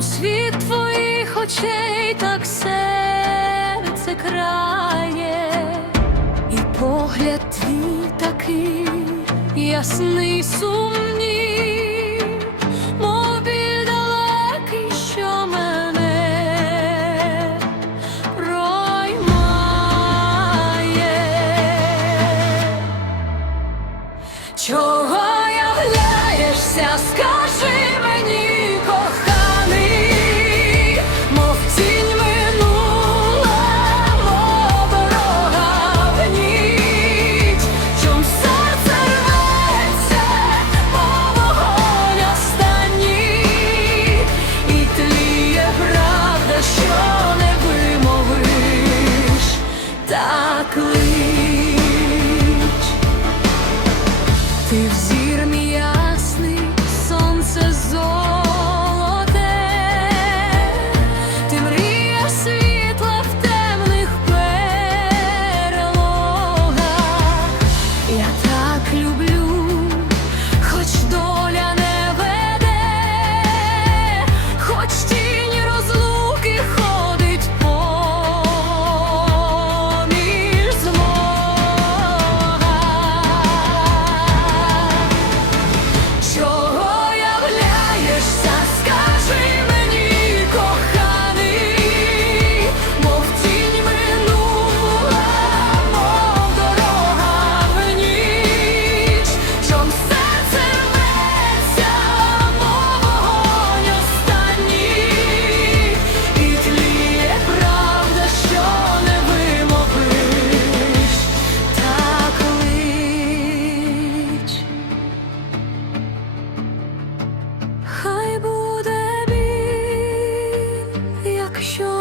чом світ твоїх очей так серце крає, і погляд твій такий ясний сумний. sure.